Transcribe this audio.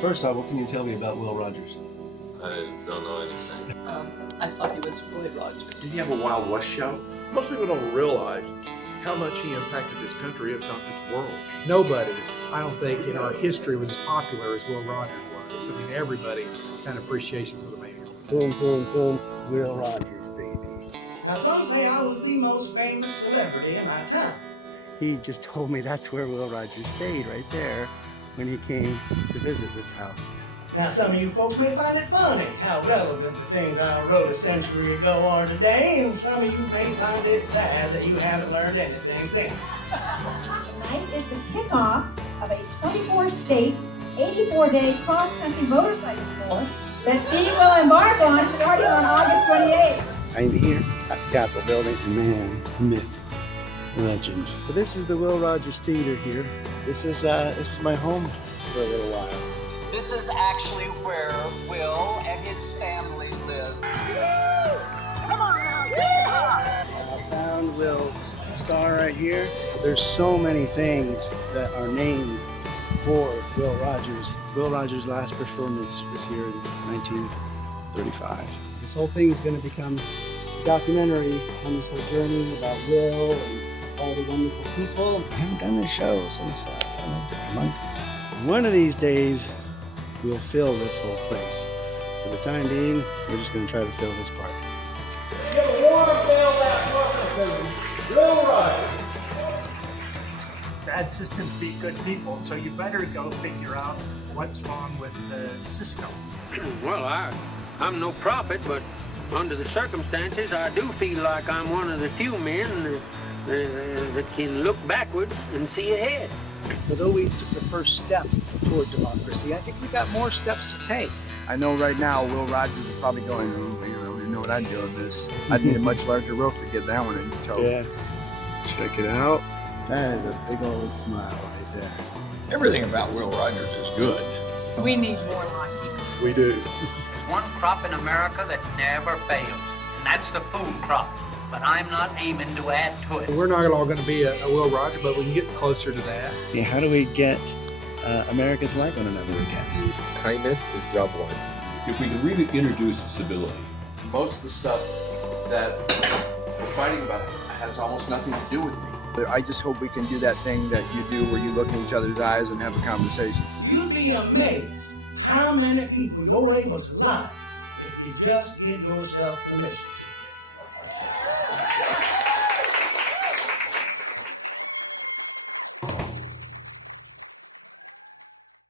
First off, what can you tell me about Will Rogers? I don't know anything. I thought he was Roy Rogers. Did he have a Wild West show? Most people don't realize how much he impacted this country, if not this world. Nobody, I don't think, in our history was as popular as Will Rogers was. I mean, everybody had appreciation for the man. Boom, boom, boom, Will Rogers, baby. Now, some say I was the most famous celebrity in my time. He just told me that's where Will Rogers stayed, right there, when he came to visit this house. Now, some of you folks may find it funny how relevant the things I wrote a century ago are today, and some of you may find it sad that you haven't learned anything since. Tonight is the kickoff of a 24-state, 84-day cross-country motorcycle tour that Steve will embark on starting on August 28th. I'm here at the Capitol building. Man, myth, legend. So this is the Will Rogers Theater here. This is my home for a little while. This is actually where Will and his family live. Come on now, I found Will's scar right here. There's so many things that are named for Will Rogers. Will Rogers' last performance was here in 1935. This whole thing is going to become a documentary on this whole journey about Will and all the wonderful people. I haven't done this show since a month. One of these days, we'll fill this whole place. For the time being, we're just going to try to fill this part. Give a warm bell that Will Rogers. Bad systems beat good people, so you better go figure out what's wrong with the system. Well, I'm no prophet, but under the circumstances, I do feel like I'm one of the few men that can look backwards and see ahead. So though we took the first step toward democracy, I think we got more steps to take. I know right now Will Rogers is probably going, you know what I'd do with this. I'd need a much larger rope to get that one in tow. Yeah. Check it out. That is a big old smile right there. Everything about Will Rogers is good. We need more like him. We do. There's one crop in America that never fails, and that's the food crop. But I'm not aiming to add to it. We're not all going to be a Will Rogers, but we can get closer to that. Yeah, how do we get Americans to like one another again? Kindness is job one. If we can really introduce civility. Most of the stuff that we're fighting about has almost nothing to do with me. I just hope we can do that thing that you do where you look in each other's eyes and have a conversation. You'd be amazed how many people you're able to like if you just give yourself permission.